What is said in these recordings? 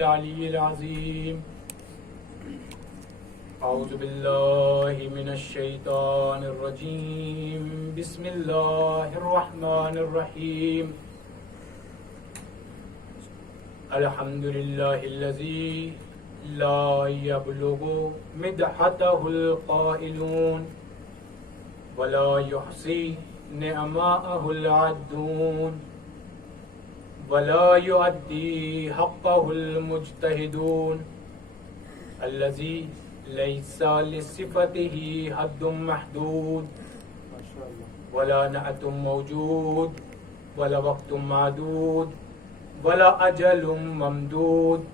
العلی العظیم اعوذ باللہ من الشیطان الرجیم بسم اللہ الرحمن الرحیم الحمدللہ الذی لا یبلغ مدحتہ القائلون ولا یحصی نعماءہ العدون ولا يؤدي حقه المجتهدون الذي ليس لصفته حد محدود ولا نعت موجود ولا وقت معدود ولا أجل ممدود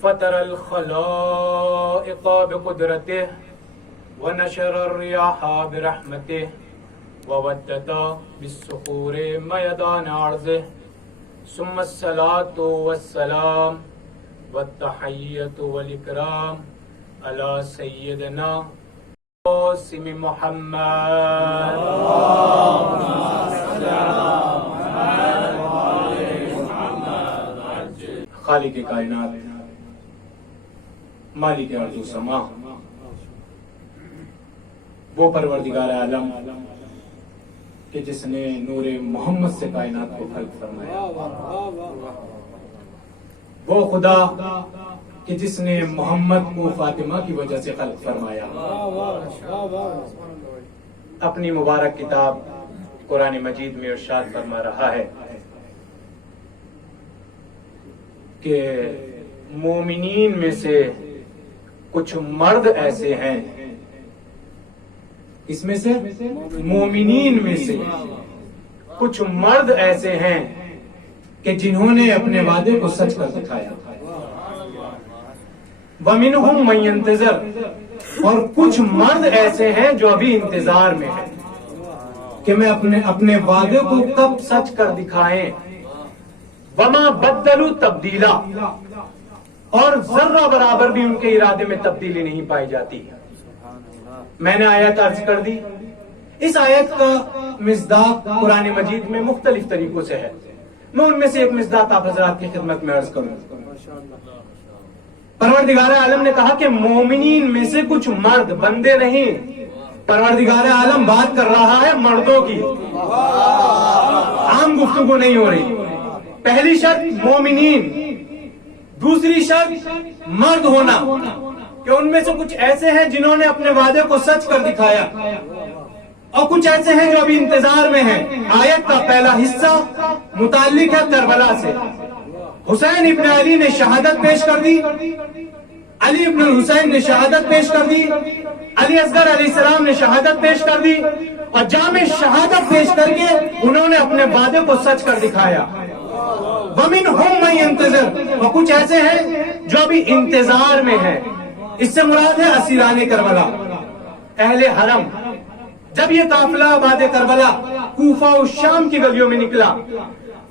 فطر الخلائق بقدرته ونشر الرياح برحمته وودد بالصخور ميدان عرضه ثم الصلاة والسلام والتحية والإكرام على سيدنا قاسم محمد خالق کائنات مالک ارض و سما وہ پروردگار عالم کہ جس نے نور محمد سے کائنات کو خلق فرمایا، وہ خدا کہ جس نے محمد کو فاطمہ کی وجہ سے خلق فرمایا، اپنی مبارک کتاب قرآن مجید میں ارشاد فرما رہا ہے کہ مومنین میں سے کچھ مرد ایسے ہیں، اس میں سے مومنین میں سے کچھ مرد ایسے ہیں کہ جنہوں نے اپنے وعدے کو سچ کر دکھایا، وَمِنْهُمْ مَنْ يَنْتَظِرُ، اور کچھ مرد ایسے ہیں جو ابھی انتظار میں ہیں کہ میں اپنے وعدے کو کب سچ کر دکھائیں، وَمَا بَدَّلُوا تَبْدِيلًا، اور ذرہ برابر بھی ان کے ارادے میں تبدیلی نہیں پائی جاتی۔ میں نے آیت عرض کر دی، اس آیت کا مصداق قرآن مجید میں مختلف طریقوں سے ہے، میں ان میں سے ایک مصداق آپ حضرات کی خدمت میں عرض کروں۔ پروردگار عالم نے کہا کہ مومنین میں سے کچھ مرد، بندے نہیں، پروردگار عالم بات کر رہا ہے مردوں کی، عام گفتگو نہیں ہو رہی۔ پہلی شرط مومنین، دوسری شرط مرد ہونا، کہ ان میں سے کچھ ایسے ہیں جنہوں نے اپنے وعدے کو سچ کر دکھایا، اور کچھ ایسے ہیں جو ابھی انتظار میں ہیں۔ آیت کا پہلا حصہ متعلق ہے کربلا سے۔ حسین ابن علی نے شہادت پیش کر دی، علی ابن الحسین نے شہادت پیش کر دی، علی اصغر علیہ السلام نے شہادت پیش کر دی، اور جامع شہادت پیش کر کے انہوں نے اپنے وعدے کو سچ کر دکھایا۔ وَمِنْهُمْ مَنْ يَنْتَظِرُ، اور کچھ ایسے ہیں جو ابھی انتظار میں ہیں۔ اس سے مراد ہے اسیران کربلا، اہل حرم۔ جب یہ قافلہ بعد کربلا کوفہ و شام کی گلیوں میں نکلا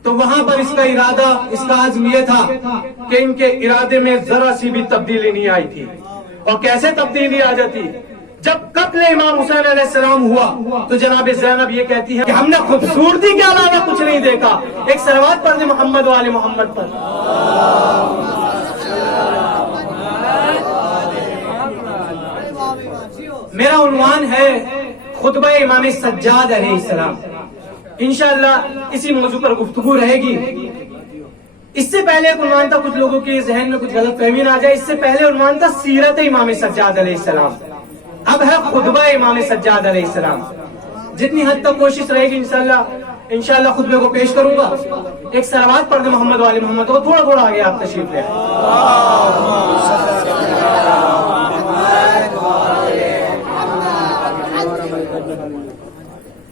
تو وہاں پر اس کا ارادہ، اس کا عزم یہ تھا کہ ان کے ارادے میں ذرا سی بھی تبدیلی نہیں آئی تھی۔ اور کیسے تبدیلی آ جاتی؟ جب قتل امام حسین علیہ السلام ہوا تو جناب زینب یہ کہتی ہے کہ ہم نے خوبصورتی کے علاوہ کچھ نہیں دیکھا۔ ایک صلوات پڑھ دیں محمد و آل محمد پر۔ میرا عنوان ہے خطبہ امام سجاد علیہ السلام۔ انشاءاللہ اسی موضوع پر گفتگو رہے گی۔ اس سے پہلے ایک عنوان تھا، کچھ لوگوں کے ذہن میں کچھ غلط فہمی نہ آ جائے، اس سے پہلے عنوان تھا سیرت امام سجاد علیہ السلام، اب ہے خطبہ امام سجاد علیہ السلام۔ جتنی حد تک کوشش رہے گی انشاءاللہ خطبے کو پیش کروں گا۔ ایک صلوات پڑھ دیں محمد و آل محمد کو، تھوڑا تھوڑا آگے آپ تشریف لیں۔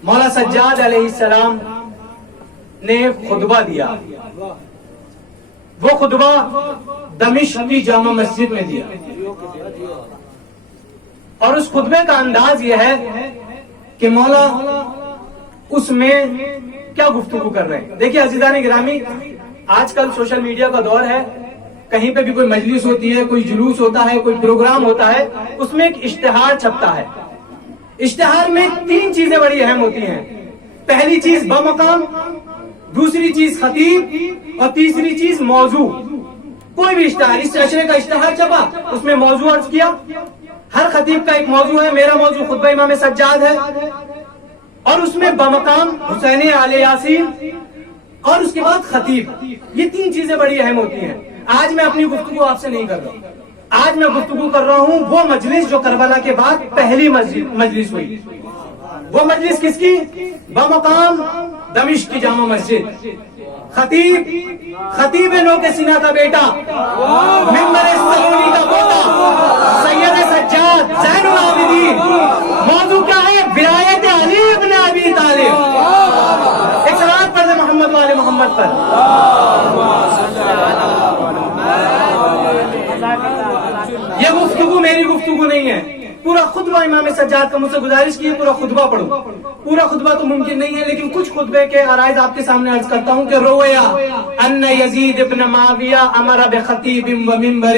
مولا سجاد علیہ السلام نے خطبہ دیا، وہ خطبہ دمشق کی جامع مسجد میں دیا، اور اس خطبے کا انداز یہ ہے کہ مولا اس میں کیا گفتگو کر رہے ہیں۔ دیکھیے عزیزان گرامی، آج کل سوشل میڈیا کا دور ہے، کہیں پہ بھی کوئی مجلس ہوتی ہے، کوئی جلوس ہوتا ہے، کوئی پروگرام ہوتا ہے، اس میں ایک اشتہار چھپتا ہے۔ اشتہار میں تین چیزیں بڑی اہم ہوتی ہیں۔ پہلی چیز بمقام، دوسری چیز خطیب، اور تیسری چیز موضوع۔ کوئی بھی اشتہار، اس اشرے کا اشتہار چھپا، اس میں موضوع عرض کیا. ہر خطیب کا ایک موضوع ہے. میرا موضوع خطبہ امام سجاد ہے، اور اس میں بمقام حسین آل یاسین، اور اس کے بعد خطیب. یہ تین چیزیں بڑی اہم ہوتی ہیں. آج میں اپنی گفتگو آپ سے نہیں کر رہا ہوں. آج میں گفتگو کر رہا ہوں وہ مجلس جو کربلا کے بعد پہلی مجلس ہوئی. وہ مجلس کس کی؟ بمقام دمشق کی جامع مسجد. خطیب نو کے سینہ کا بیٹا، ممبر سلونی کا پوتا، سید سجاد زین العابدین. موضوع کیا ہے؟ ولایت علی ابن ابی طالب. ایک صلوات پڑھ دیں محمد والے محمد پر. یہ گفتگو میری گفتگو نہیں ہے. پورا خطبہ امام سجاد کا مجھ سے گزارش کی ہے پورا خطبہ پڑھو. پورا خطبہ تو ممکن نہیں ہے، لیکن کچھ خطبے کے عرائض آپ کے سامنے عرض کرتا ہوں کہ رویا ان یزید ابن معاویہ امر بخطیب و منبر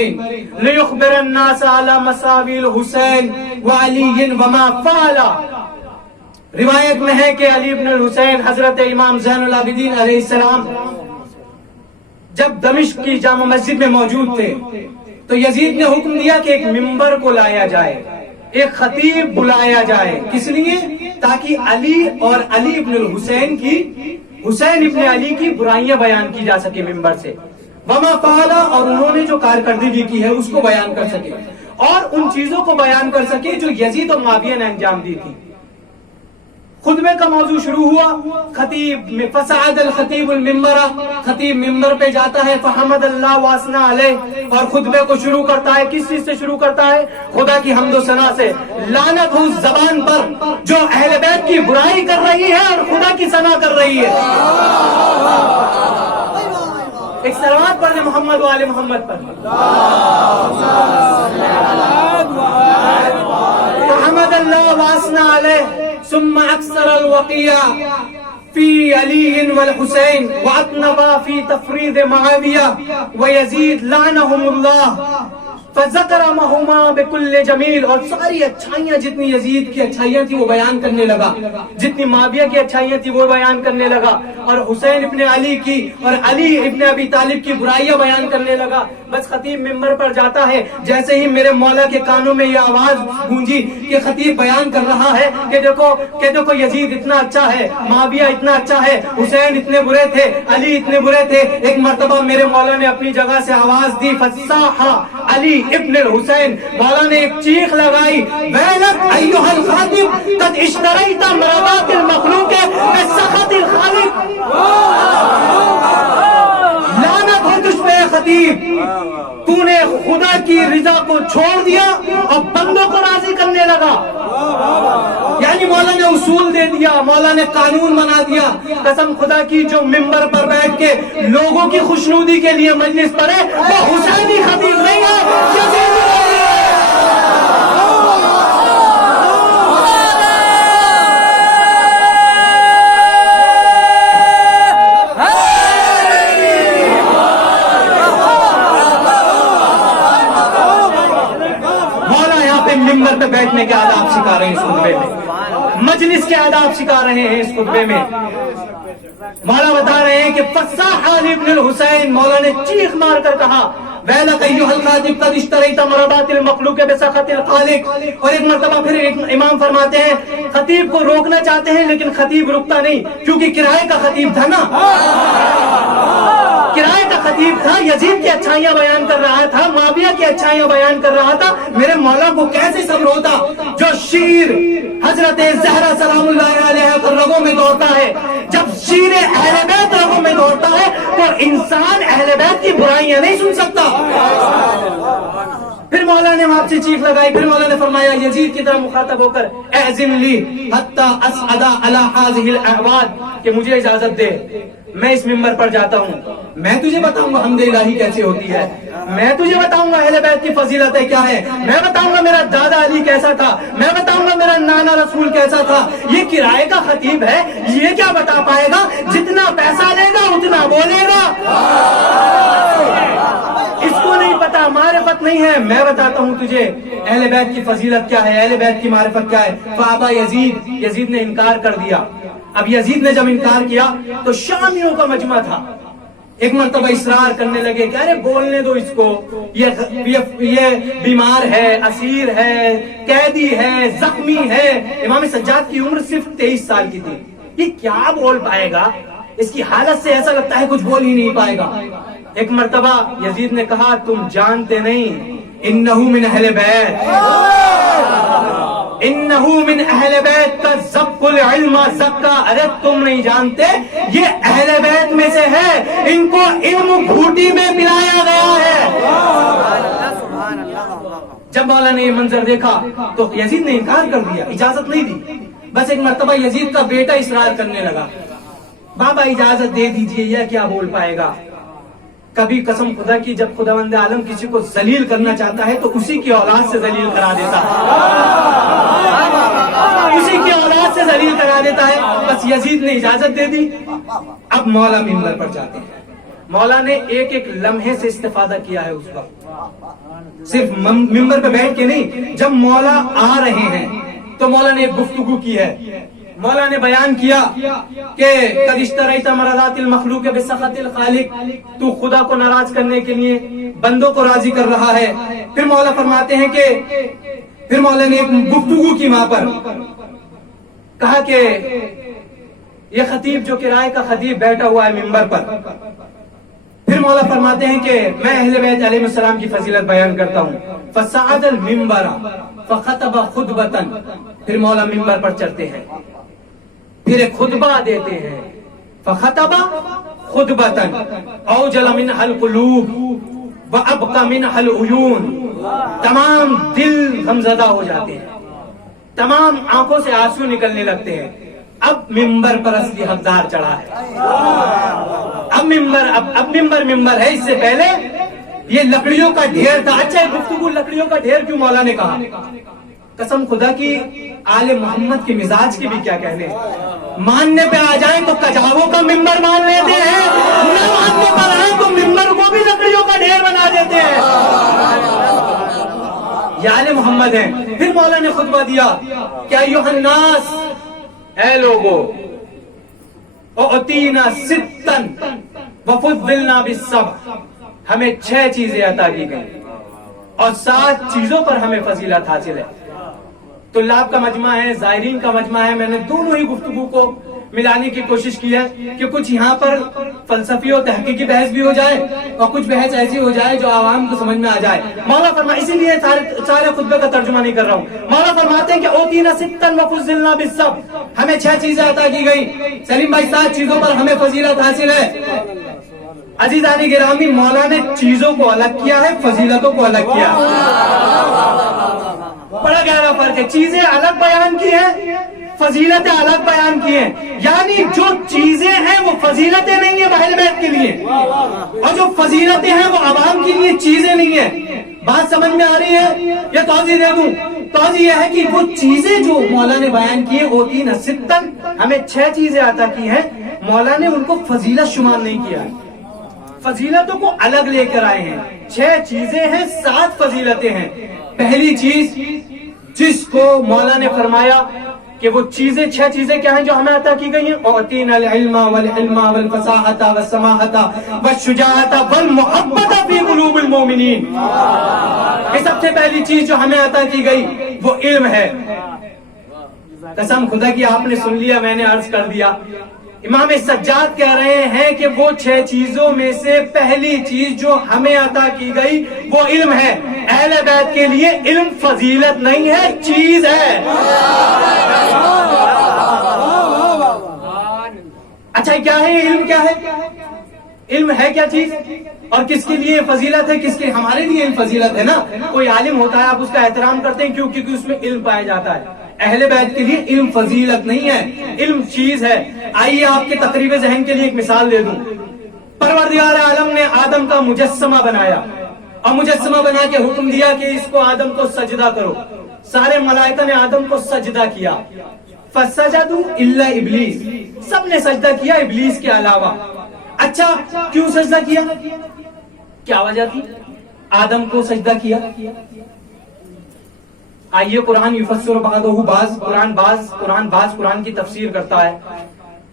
لیخبر الناس علی مساوی الحسین وعلی وما فعل. روایت میں ہے کہ علی ابن الحسین حضرت امام زین العابدین علیہ السلام جب دمشق کی جامع مسجد میں موجود تھے تو یزید نے حکم دیا کہ ایک ممبر کو لایا جائے، ایک خطیب بلایا جائے. کس لیے؟ تاکہ علی اور علی ابن الحسین کی، حسین ابن علی کی برائیاں بیان کی جا سکے ممبر سے. وما فعل، اور انہوں نے جو کارکردگی کی ہے اس کو بیان کر سکے، اور ان چیزوں کو بیان کر سکے جو یزید اور معاویہ نے انجام دی تھی. خطبے کا موضوع شروع ہوا خطیب میں. فصعد الخطیب المنبر، خطیب ممبر پہ جاتا ہے. فحمد اللہ واسنا علیہ، اور خطبے کو شروع کرتا ہے. کس چیز سے شروع کرتا ہے؟ خدا کی حمد و ثنا سے. لعنت ہو زبان پر جو اہل بیت کی برائی کر رہی ہے اور خدا کی ثنا کر رہی ہے. ایک صلوات پڑھ دیں محمد والے محمد پر. فحمد اللہ واسنا علیہ ثم اکثر الوقیہ فی علی والحسین واطنبا فی تفرید معاویہ ویزید لعنہم اللہ فذکرہما بکل جمیل. اور ساری اچھائیاں جتنی یزید کی اچھائیاں تھی وہ بیان کرنے لگا، جتنی معاویہ کی اچھائیاں تھی وہ بیان کرنے لگا، اور حسین ابن علی کی اور علی ابن ابی طالب کی برائیاں بیان کرنے لگا. بس خطیب ممبر پر جاتا ہے، جیسے ہی میرے مولا کے کانوں میں یہ آواز گونجی کہ خطیب بیان کر رہا ہے کہ دیکھو یزید اتنا اچھا ہے، معاویہ اتنا اچھا ہے، حسین اتنے برے تھے، علی اتنے برے تھے. ایک مرتبہ میرے مولا نے اپنی جگہ سے آواز دی، فصاح علی ابن الحسین. مولا نے ایک چیخ لگائی، ویلک ایھا الخاطب قد اشتریت مرضات المخلوق بسخط الخالق. لعنت ہو تجھ پہ خطیب، تو نے خدا کی رضا کو چھوڑ دیا اور بندوں کو راضی کرنے لگا. یعنی مولا نے اصول دے دیا، مولا نے قانون بنا دیا. قسم خدا کی جو ممبر پر بیٹھ کے لوگوں کی خوشنودی کے لیے مجلس پڑھے وہ حسینی خطیب نہیں ہے، یزیدی ہے. ممبر پہ بیٹھنے کے آداب سکھا رہے ہیں اس خطبے میں، مجلس کے آداب سکھا رہے ہیں اس خطبے میں. مولا بتا رہے ہیں کہ فصاح علی ابن الحسین، مولا نے چیخ مار کر کہا، ویلک ایھا الخاطب قد اشتریت مرضات المخلوق بسخط الخالق. اور ایک مرتبہ پھر ایک امام فرماتے ہیں خطیب کو روکنا چاہتے ہیں لیکن خطیب رکتا نہیں، کیونکہ کرائے کا خطیب تھا نا، کرائے کا خطیب تھا. یزید کی اچھائیاں بیان کر رہا تھا، معاویہ کی اچھائیاں بیان کر رہا تھا. میرے مولا کو کیسے صبر ہوتا؟ جو شیر حضرت زہرا سلام اللہ علیہ پر رگوں میں دوڑتا ہے، جب شیر اہل بیت رگوں میں دوڑتا ہے تو انسان اہل بیت کی برائیاں نہیں سن سکتا. پھر مولا نے وہاں سے چیخ لگائی. پھر مولا نے فرمایا یزید کی طرح مخاطب ہو کر، اذن لی حتی اصعد علی هذه الاعواد، کہ مجھے اجازت دے میں اس ممبر پر جاتا ہوں. میں تجھے بتاؤں گا حمد الہی کیسے ہوتی ہے، میں تجھے بتاؤں گا اہل بیت کی فضیلتیں کیا ہے، میں بتاؤں گا میرا دادا علی کیسا تھا، میں بتاؤں گا میرا نانا رسول کیسا تھا. یہ کرائے کا خطیب ہے، یہ کیا بتا پائے گا؟ جتنا پیسہ لے گا اتنا بولے گا. اس کو نہیں پتا، معرفت نہیں ہے. میں بتاتا ہوں تجھے اہل بیت کی فضیلت کیا ہے، اہل بیت کی معرفت کیا ہے. فابا یزید، یزید نے انکار کر دیا. اب یزید نے جب انکار کیا تو شامیوں کا مجمع تھا، ایک مرتبہ اصرار کرنے لگے کہ ارے بولنے دو اس کو، یہ بیمار ہے، اسیر ہے، قیدی ہے، زخمی ہے۔ امام سجاد کی عمر صرف 23 سال کی تھی، یہ کیا بول پائے گا؟ اس کی حالت سے ایسا لگتا ہے کچھ بول ہی نہیں پائے گا۔ ایک مرتبہ یزید نے کہا تم جانتے نہیں، انہو من اہل بیت، انہو من اہل بیت کا زق العلم زکا، ارے تم نہیں جانتے یہ اہل بیت میں سے ہے، ان کو علم گھوٹی میں پلایا گیا ہے۔ جب مولا نے یہ منظر دیکھا تو یزید نے انکار کر دیا، اجازت نہیں دی۔ بس ایک مرتبہ یزید کا بیٹا اصرار کرنے لگا، بابا اجازت دے دیجئے، یہ کیا بول پائے گا؟ کبھی قسم خدا کی جب خداوند عالم کسی کو ذلیل کرنا چاہتا ہے تو اسی کی اولاد سے ذلیل کرا دیتا ہے، اسی کی اولاد سے ذلیل کرا دیتا ہے۔ بس یزید نے اجازت دے دی۔ اب مولا منبر پر جاتے ہیں۔ مولا نے ایک ایک لمحے سے استفادہ کیا ہے اس وقت، صرف منبر پہ بیٹھ کے نہیں، جب مولا آ رہے ہیں تو مولا نے ایک گفتگو کی ہے۔ مولا نے بیان کیا کہ قد اشتریت مرضات المخلوق بسخط الخالق، تو خدا کو ناراض کرنے کے لیے بندوں کو راضی کر رہا ہے۔ پھر مولا فرماتے ہیں کہ پھر مولا نے ایک گفتگو کی وہاں پر، کہا کہ یہ خطیب جو کرائے کا خطیب بیٹھا ہوا ہے منبر پر، پھر مولا فرماتے ہیں کہ میں اہل بیت علیہ السلام کی فضیلت بیان کرتا ہوں۔ فصعد المنبر فخطب خطبۃ، پھر مولا منبر پر چڑھتے ہیں، پھر ایک خطبہ دیتے ہیں۔ فخطب خطبۃ اوجل منها القلوب وابقى منها العیون، تمام دل غمزدہ ہو جاتے ہیں، تمام آنکھوں سے آنسو نکلنے لگتے ہیں۔ اب منبر پر اصلی حقدار چڑھا ہے، اب منبر ہے، اس سے پہلے یہ لکڑیوں کا ڈھیر تھا۔ اچھا گفتگو لکڑیوں کا ڈھیر کیوں مولا نے کہا؟ قسم خدا کی آل محمد کے مزاج کی بھی کیا کہنے، ماننے پہ آ جائیں تو کجاووں کا منبر مان لیتے ہیں، نہ ماننے پر آئیں تو منبر کو بھی لکڑیوں کا ڈھیر بنا دیتے ہیں۔ یہ آل محمد ہیں۔ پھر مولا نے خطبہ دیا کہ ایھا الناس، اے لوگو، اعطینا ستا وفضلنا بالسبع، ہمیں 6 چیزیں عطا کی گئی اور 7 چیزوں پر ہمیں فضیلت حاصل ہے۔ طلاب کا مجمع ہے، زائرین کا مجمع ہے، میں نے دونوں ہی گفتگو کو ملانے کی کوشش کی ہے کہ کچھ یہاں پر فلسفی اور تحقیقی بحث بھی ہو جائے اور کچھ بحث ایسی ہو جائے جو عوام کو سمجھ میں آ جائے۔ مولا فرما، اسی لیے سارے خطبے کا ترجمہ نہیں کر رہا ہوں۔ مولا فرماتے ہیں کہ اوتینا ستا وفضلنا بالسبع، ہمیں 6 چیزیں عطا کی گئی۔ سلیم بھائی 7 چیزوں پر ہمیں فضیلت حاصل ہے۔ عزیزان گرامی، مولا نے چیزوں کو الگ کیا ہے، فضیلتوں کو الگ کیا۔ بڑا گہرا فرق ہے، چیزیں الگ بیان کی ہیں، فضیلتیں الگ بیان کی ہیں۔ یعنی جو چیزیں ہیں وہ فضیلتیں نہیں ہیں اہل بیت کے لیے، اور جو فضیلتیں ہیں وہ عوام کے لیے چیزیں نہیں ہیں۔ بات سمجھ میں آ رہی ہے؟ یہ توضیح دے دوں، توضیح یہ ہے کہ وہ چیزیں جو مولا نے بیان کی ہیں ہوتی نا ستن، ہمیں 6 چیزیں عطا کی ہیں، مولا نے ان کو فضیلت شمار نہیں کیا، فضیلتوں کو الگ لے کر آئے ہیں۔ 6 چیزیں ہیں، 7 فضیلتیں ہیں۔ پہلی چیز جس کو مولا نے فرمایا کہ وہ چیزیں 6 چیزیں کیا ہیں جو ہمیں عطا کی گئی ہیں، اعطینا العلم والحلم والفصاحت والسماحت والشجاعت والمحبت فی قلوب المؤمنین۔ یہ سب سے پہلی چیز جو ہمیں عطا کی گئی وہ علم ہے۔ قسم خدا کی آپ نے سن لیا، میں نے عرض کر دیا، امام سجاد کہہ رہے ہیں کہ وہ 6 چیزوں میں سے پہلی چیز جو ہمیں عطا کی گئی وہ علم ہے۔ اہل بیت کے لیے علم فضیلت نہیں ہے، چیز ہے۔ اچھا کیا ہے علم؟ کیا ہے علم؟ ہے کیا چیز اور کس کے لیے فضیلت ہے؟ کس کے؟ ہمارے لیے علم فضیلت ہے نا۔ کوئی عالم ہوتا ہے آپ اس کا احترام کرتے ہیں، کیونکہ اس میں علم پایا جاتا ہے۔ اہل بیت کے لیے علم فضیلت نہیں ہے، علم چیز ہے۔ آئیے آپ کے تقریب ذہن کے لیے ایک مثال دے دوں۔ پروردگار عالم نے آدم کا مجسمہ بنایا اور مجسمہ بنا کے حکم دیا کہ اس کو آدم کو سجدہ کرو۔ سارے ملائکہ نے آدم کو سجدہ کیا، فسجدوا الا ابلیس، سب نے سجدہ کیا ابلیس کے علاوہ۔ اچھا کیوں سجدہ کیا؟ کیا وجہ تھی آدم کو سجدہ کیا؟ آئیے قرآن یفسر بعضہ، بعض قرآن کی تفسیر کرتا ہے۔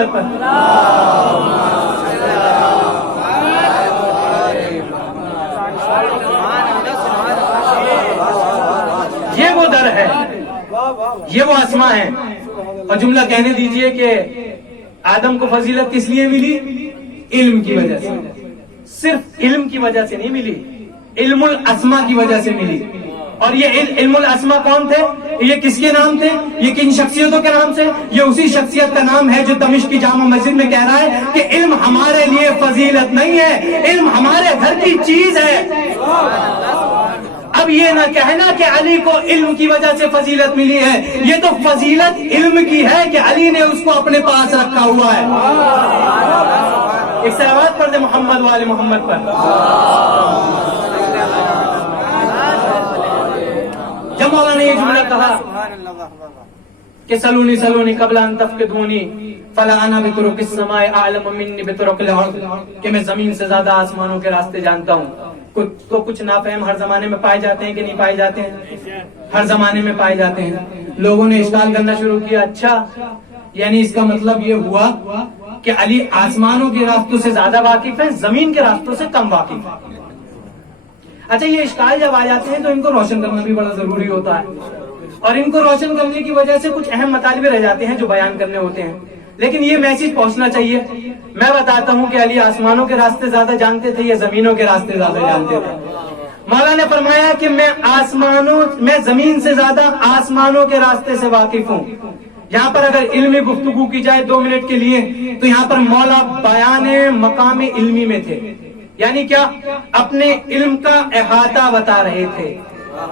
محمد پر. یہ وہ در ہے, یہ وہ آسماں ہے. اور جملہ کہنے دیجئے کہ آدم کو فضیلت کس لیے ملی؟ علم کی وجہ سے. صرف علم کی وجہ سے نہیں ملی, علم الاسماء کی وجہ سے ملی. اور یہ علم الاسماء کون تھے؟ یہ کس کے نام تھے؟ یہ کن شخصیتوں کے نام سے؟ یہ اسی شخصیت کا نام ہے جو دمشق کی جامع مسجد میں کہہ رہا ہے کہ علم ہمارے لیے فضیلت نہیں ہے, علم ہمارے گھر کی چیز ہے. اب یہ نہ کہنا کہ علی کو علم کی وجہ سے فضیلت ملی ہے, یہ تو فضیلت علم کی ہے کہ علی نے اس کو اپنے پاس رکھا ہوا ہے. ایک صلوات پڑھ دے محمد والے محمد پر. جب مولا نے یہ جملہ کہا کہ سلونی سلونی قبل ان تفقدونی فلا انا بطرق السماء اعلم منی بطرق الارض, کہ میں زمین سے زیادہ آسمانوں کے راستے جانتا ہوں. تو کچھ نافہم ہر زمانے میں پائے جاتے ہیں کہ نہیں پائے جاتے ہیں؟ ہر زمانے میں پائے جاتے ہیں. لوگوں نے اشکال کرنا شروع کیا, اچھا یعنی اس کا مطلب یہ ہوا کہ علی آسمانوں کے راستوں سے زیادہ واقف ہے, زمین کے راستوں سے کم واقف ہے. اچھا یہ اشکال جب آ جاتے ہیں تو ان کو روشن کرنا بھی بڑا ضروری ہوتا ہے, اور ان کو روشن کرنے کی وجہ سے کچھ اہم مطالب رہ جاتے ہیں جو بیان کرنے ہوتے ہیں. لیکن یہ میسج پہنچنا چاہیے. میں بتاتا ہوں کہ علی آسمانوں کے راستے زیادہ جانتے تھے یا زمینوں کے راستے زیادہ جانتے تھے. مولا نے فرمایا کہ میں زمین سے زیادہ آسمانوں کے راستے سے واقف ہوں. یہاں پر اگر علمی گفتگو کی جائے 2 منٹ کے لیے تو یہاں پر مولا بیان مقام علمی میں تھے. یعنی کیا؟ اپنے علم کا احاطہ بتا رہے تھے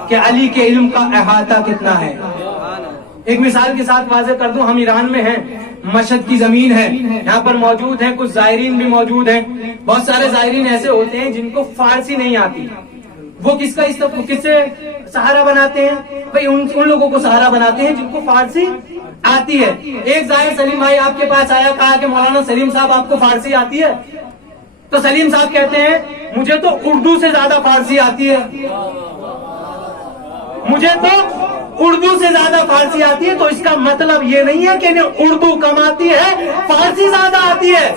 کہ علی کے علم کا احاطہ کتنا ہے. ایک مثال کے ساتھ واضح کر دوں, ہم ایران میں ہیں, مشہد کی زمین ہے, یہاں پر موجود ہیں, کچھ زائرین بھی موجود ہیں. بہت سارے زائرین ایسے ہوتے ہیں جن کو فارسی نہیں آتی. وہ کس سے سہارا بناتے ہیں؟ بھئی ان لوگوں کو سہارا بناتے ہیں جن کو فارسی آتی ہے. ایک زائر سلیم بھائی آپ کے پاس آیا, کہا کہ مولانا سلیم صاحب آپ کو فارسی آتی ہے؟ تو سلیم صاحب کہتے ہیں مجھے تو اردو سے زیادہ فارسی آتی ہے, مجھے تو اردو سے زیادہ فارسی آتی ہے. تو اس کا مطلب یہ نہیں ہے کہ انہیں اردو کم آتی ہے, فارسی زیادہ آتی ہے.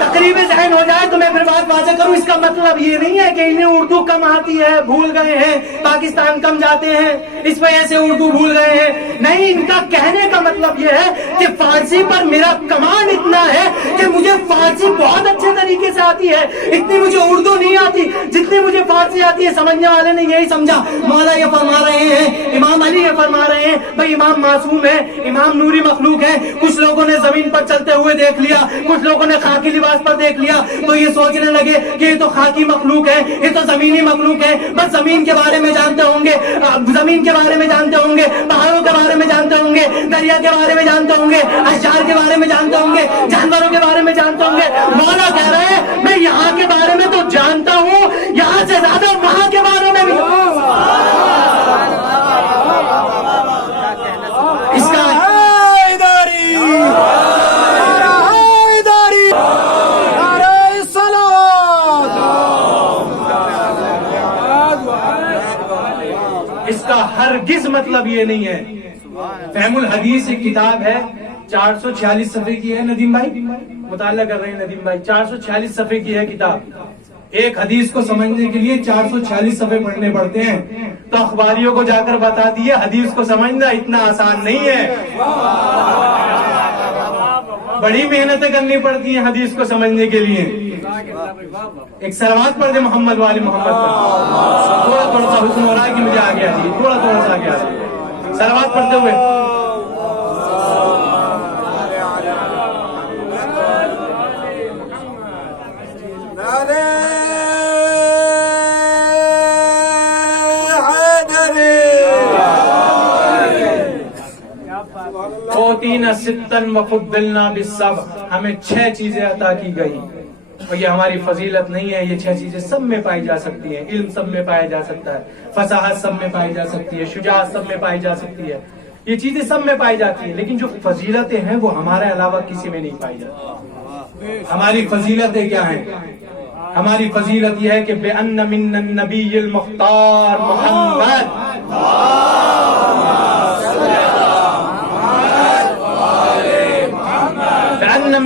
تقریب ذہن ہو جائے تو میں پھر بات واضح کروں, اس کا مطلب یہ نہیں ہے کہ انہیں اردو کم آتی ہے, بھول گئے ہیں, پاکستان کم جاتے ہیں اس وجہ سے اردو بھول گئے ہیں. نہیں, ان کا کہنے کا مطلب یہ ہے کہ فارسی پر میرا کمانڈ اتنا ہے کہ مجھے فارسی بہت اچھے طریقے سے آتی ہے, اتنی مجھے اردو نہیں آتی جتنی مجھے فارسی آتی ہے. سمجھنے والے نے یہی سمجھا. مولا یہ فرما رہے ہیں, امام علی یہ فرما رہے ہیں, بھائی امام معصوم ہے, امام نوری مخلوق ہے. کچھ لوگوں نے زمین پر چلتے ہوئے دیکھ لیا, کچھ لوگوں نے خاکی لباس پر دیکھ لیا, تو یہ سوچنے لگے کہ یہ تو خاکی مخلوق ہے, یہ تو زمینی مخلوق ہے. بس زمین کے بارے میں جانتے ہوں گے, زمین کے بارے میں جانتے ہوں گے, پہاڑوں کے بارے میں جانتے ہوں گے, دریا کے بارے میں جانتے ہوں گے, اشجار کے بارے میں جانتے ہوں گے, جانوروں کے بارے میں جانتے ہوں گے. مولا کہہ رہے ہیں میں یہاں کے بارے میں تو جانتا ہوں, یہاں سے زیادہ وہاں کے بارے میں بھی. اس کا اس کا ہرگز مطلب یہ نہیں ہے. فہم الحدیث ایک کتاب ہے, 446 صفحے کی ہے. ندیم بھائی مطالعہ کر رہے ہیں, ندیم بھائی 446 صفحے کی ہے کتاب. ایک حدیث کو سمجھنے کے لیے 446 صفحے پڑھنے پڑتے ہیں. تو اخباریوں کو جا کر بتا دیے حدیث کو سمجھنا اتنا آسان نہیں ہے, بڑی محنتیں کرنی پڑتی ہیں حدیث کو سمجھنے کے لیے. ایک صلوات پڑھ دے محمد والے محمد پر. تھوڑا سا حکم ہو رہا ہے کہ مجھے آگے آ جائیے, تھوڑا سا آگے آ جائیے صلوات پڑھتے ہوئے. اوتینا ستن وفضلنا بالسبع, ہمیں 6 چیزیں عطا کی گئی, اور یہ ہماری فضیلت نہیں ہے. یہ 6 چیزیں سب میں پائی جا سکتی ہیں. علم سب میں پایا جا سکتا ہے, فصاحت سب میں پائی جا سکتی ہے, شجاعت سب میں پائی جا سکتی ہے. یہ چیزیں سب میں پائی جاتی ہیں, لیکن جو فضیلتیں ہیں وہ ہمارے علاوہ کسی میں نہیں پائی جاتی. ہماری فضیلتیں کیا ہیں؟ ہماری فضیلت یہ ہے کہ بِأَنَّ مِنَّ النَّبِيِّ الْمُخْتَارِ محمد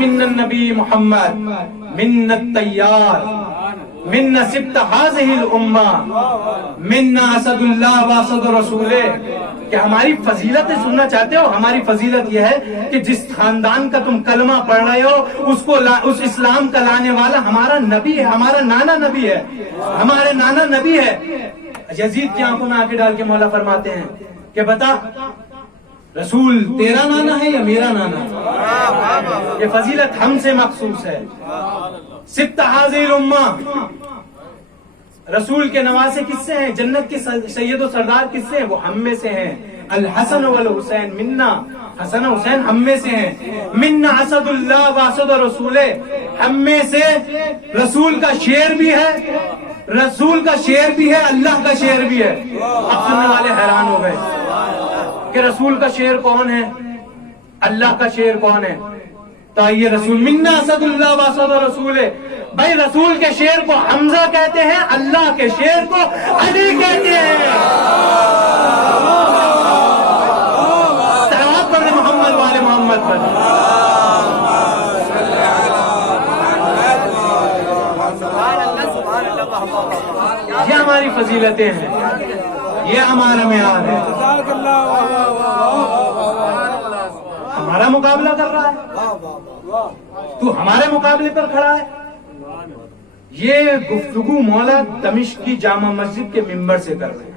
من النبی محمد من الطیار من سبت هذه الامہ من اسد اللہ واسد رسول. کہ ہماری فضیلتیں سننا چاہتے ہو؟ ہماری فضیلت یہ ہے کہ جس خاندان کا تم کلمہ پڑھ رہے ہو اس اسلام کا لانے والا ہمارا نبی ہے، ہمارا نانا نبی ہے، ہمارے نانا نبی ہے. یزید کی آنکھوں میں آنکھیں ڈال کے مولا فرماتے ہیں کہ بتا رسول تیرا نانا ہے یا میرا نانا؟ یہ فضیلت ہم سے مخصوص ہے. سبت هذه الامہ، رسول کے نواسے کس سے ہیں؟ جنت کے سید و سردار کس سے ہیں؟ وہ ہم میں سے ہیں. الحسن والحسین منا، حسن و حسین ہم میں سے ہیں. منا اسد اللہ واسد رسول، ہم میں سے رسول کا شیر بھی ہے، رسول کا شیر بھی ہے، اللہ کا شیر بھی ہے. اب سننے والے حیران ہو گئے کہ رسول کا شیر کون ہے، اللہ کا شیر کون ہے؟ تو یہ رسول منا اسد اللہ واسد رسول. بھائی رسول کے شیر کو حمزہ کہتے ہیں، اللہ کے شیر کو علی کہتے ہیں. صلوات پڑھ محمد والے محمد پر. یہ ہماری فضیلتیں ہیں، یہ ہمارا معیار ہے. ہمارا مقابلہ کر رہا ہے، تو ہمارے مقابلے پر کھڑا ہے. یہ گفتگو مولا دمشق کی جامع مسجد کے ممبر سے کر رہے ہیں.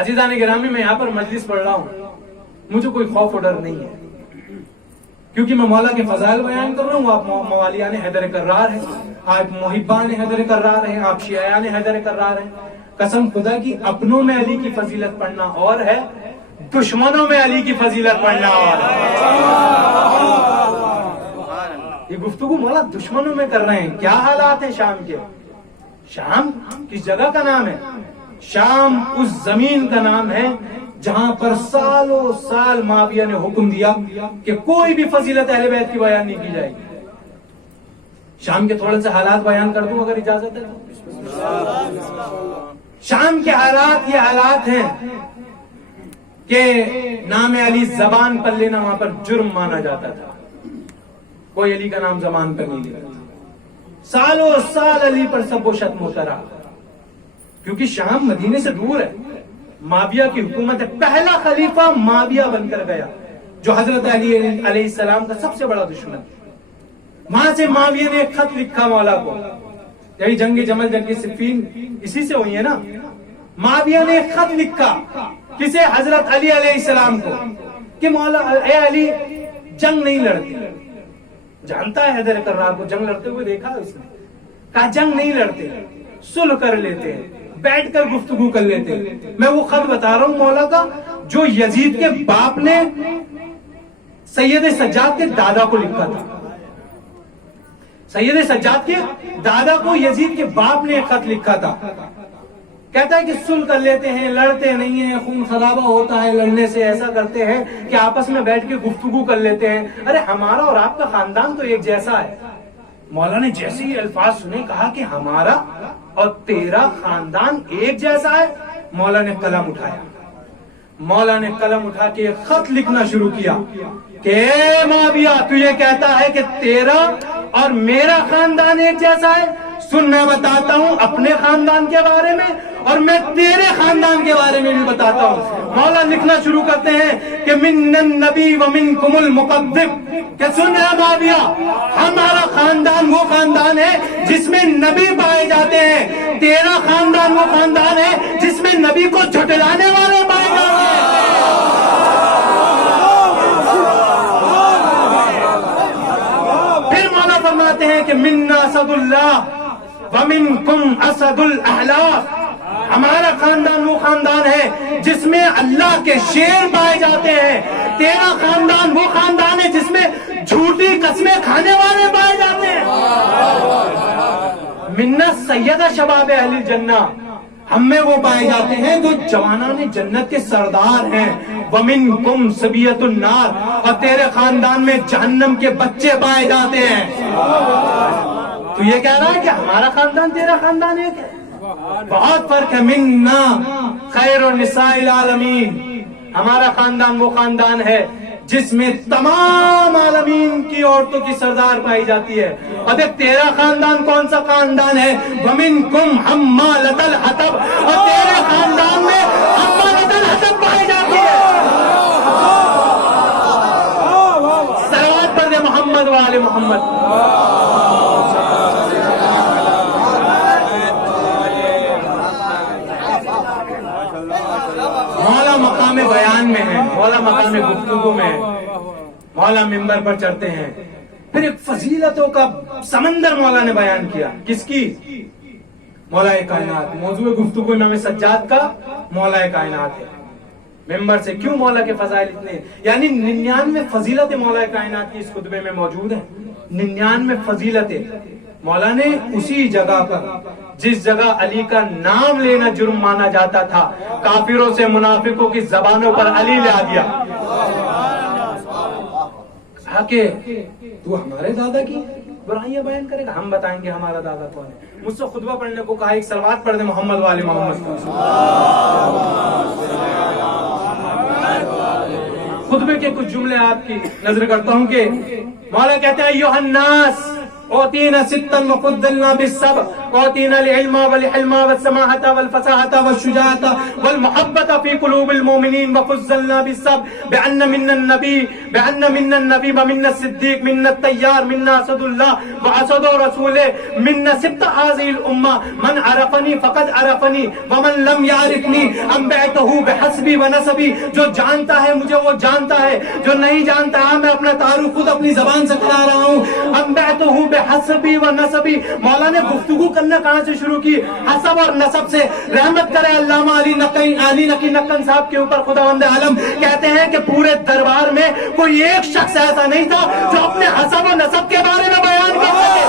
عزیزان گرامی، میں یہاں پر مجلس پڑھ رہا ہوں، مجھے کوئی خوف و ڈر نہیں ہے، کیونکہ میں مولا کے فضائل بیان کر رہا ہوں. آپ موالیان حیدر کرار ہیں، آپ محبان حیدر کرار ہیں، آپ شیعان حیدر کرار ہیں. قسم خدا کی اپنوں میں علی کی فضیلت پڑھنا اور ہے، دشمنوں میں علی کی فضیلت پڑھنا اور ہے. یہ گفتگو مولا دشمنوں میں کر رہے ہیں. کیا حالات ہیں شام کے؟ شام کس جگہ کا نام ہے؟ شام اس زمین کا نام ہے جہاں پر سالوں سال معاویہ نے حکم دیا کہ کوئی بھی فضیلت اہل بیت کی بیان نہیں کی جائے گی. شام کے تھوڑے سے حالات بیان کر دوں اگر اجازت ہے تو. شام کے حالات یہ حالات ہیں کہ نام علی زبان پر لینا وہاں پر جرم مانا جاتا تھا. کوئی علی کا نام زبان پر نہیں لیا. سالوں سال علی پر سب و شتم ہوتا رہا، کیونکہ شام مدینے سے دور ہے. معاویہ کی حکومت ہے. پہلا خلیفہ معاویہ بن کر گیا جو حضرت علی علیہ السلام کا سب سے بڑا دشمن. وہاں سے معاویہ نے ایک خط لکھا مولا کو. یہی جنگ جمل جنگ صفین اسی سے ہوئی ہے نا. معاویہ نے ایک خط لکھا کسے؟ حضرت علی علیہ السلام کو، کہ مولا اے علی جنگ نہیں لڑتی. جانتا ہے حیدر کرار کو، جنگ لڑتے ہوئے دیکھا اس نے. کہا جنگ نہیں لڑتے، صلح کر لیتے ہیں، بیٹھ کر گفتگو کر لیتے ہیں. میں وہ خط بتا رہا ہوں مولا کا جو یزید کے باپ نے سید سجاد کے دادا کو لکھا تھا. سید سجاد کے دادا کو یزید کے باپ نے ایک خط لکھا تھا. کہتا ہے کہ صلح کر لیتے ہیں، لڑتے نہیں ہیں، خون خرابہ ہوتا ہے لڑنے سے، ایسا کرتے ہیں کہ آپس میں بیٹھ کے گفتگو کر لیتے ہیں. ارے ہمارا اور آپ کا خاندان تو ایک جیسا ہے. مولا نے جیسے ہی الفاظ سنے کہا کہ ہمارا اور تیرا خاندان ایک جیسا ہے. مولا نے قلم اٹھایا، مولا نے قلم اٹھا کے خط لکھنا شروع کیا کہ اے معاویہ، تو یہ کہتا ہے کہ تیرا اور میرا خاندان ایک جیسا ہے. سن، میں بتاتا ہوں اپنے خاندان کے بارے میں اور میں تیرے خاندان کے بارے میں بھی بتاتا ہوں. مولا لکھنا شروع کرتے ہیں کہ من النبی ومنکم المقدم، کہ سن اے معاویہ، ہمارا خاندان وہ خاندان ہے جس میں نبی پائے جاتے ہیں، تیرا خاندان وہ خاندان ہے جس میں نبی کو جھٹلانے والے پائے جاتے ہیں. پھر مولا فرماتے ہیں کہ منا اسد اللہ ومنکم اسد الاحلاف، ہمارا خاندان وہ خاندان ہے جس میں اللہ کے شیر پائے جاتے ہیں، تیرا خاندان وہ خاندان ہے جس میں جھوٹی قسمیں کھانے والے پائے جاتے ہیں. منا سیدہ شباب اہل الجنہ، ہم میں وہ پائے جاتے ہیں جو جوانان جنت کے سردار ہیں. ومنکم سبیۃ النار، اور تیرے خاندان میں جہنم کے بچے پائے جاتے ہیں. تو یہ کہہ رہا ہے کہ ہمارا خاندان تیرا خاندان ایک ہے. بہت فرق ہے. منا خیر النساء العالمین، ہمارا خاندان وہ خاندان ہے جس میں تمام عالمین کی عورتوں کی سردار پائی جاتی ہے. اور دیکھ تیرا خاندان کون سا خاندان ہے؟ وَمِنْكُمْ حَمَّالَةَ الْحَطَبِ، اور تیرے خاندان میں حمالۃ الحطب پائی جاتی ہے. صلوات پر دے محمد و آل محمد. مولا مقام بیان میں ہے، مولا مقام گفتگو میں ہے، مولا منبر پر چڑھتے ہیں. پھر ایک فضیلتوں کا سمندر مولا نے بیان کیا. کس کی؟ مولا کائنات. موضوع گفتگو امام سجاد کا مولا کائنات ہے. منبر سے کیوں مولا کے فضائل اتنے، یعنی 99 فضیلت مولا کائنات کی اس خطبے میں موجود ہیں. 99 فضیلتیں مولا نے اسی جگہ پر، جس جگہ علی کا نام لینا جرم مانا جاتا تھا، کافروں سے منافقوں کی زبانوں پر علی لا دیا. کہا کہ تو ہمارے دادا کی برائیاں بیان کرے گا، ہم بتائیں گے ہمارا دادا کون ہے. مجھ سے خطبہ پڑھنے کو کہا، ایک صلوات پڑھ دے محمد والے محمد. خطبے کے کچھ جملے آپ کی نظر کرتا ہوں کہ مولا کہتے ہیں ایھا الناس اوتینا ستا وفضلنا بالسبع اوتینا العلم والحلم والسماحة والفصاحة والشجاعة والمحبة في قلوب المؤمنين وفضلنا بالسبع بأن منا النبي ومنا الصديق منا الطيار منا اسد الله واسد رسوله منا سبط هذه الأمة من عرفني فقد عرفني ومن لم يعرفني انبعته بحسبي ونسبي. جو جانتا ہے مجھے وہ جانتا ہے، جو نہیں جانتا ہے میں اپنا تعارف خود اپنی زبان سے کرا رہا ہوں. انبعته حسبی و نسبی. مولا نے گفتگو کرنا کہاں سے شروع کی؟ حسب اور نسب سے. رحمت کرے علامہ علی نقی نقن صاحب کے اوپر خداوند عالم. کہتے ہیں کہ پورے دربار میں کوئی ایک شخص ایسا نہیں تھا جو اپنے حسب و نسب کے بارے میں بیان کر سکے.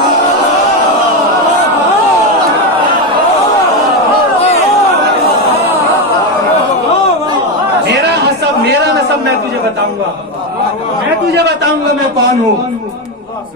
میرا حسب میرا نسب میں تجھے بتاؤں گا، میں تجھے بتاؤں گا میں کون ہوں،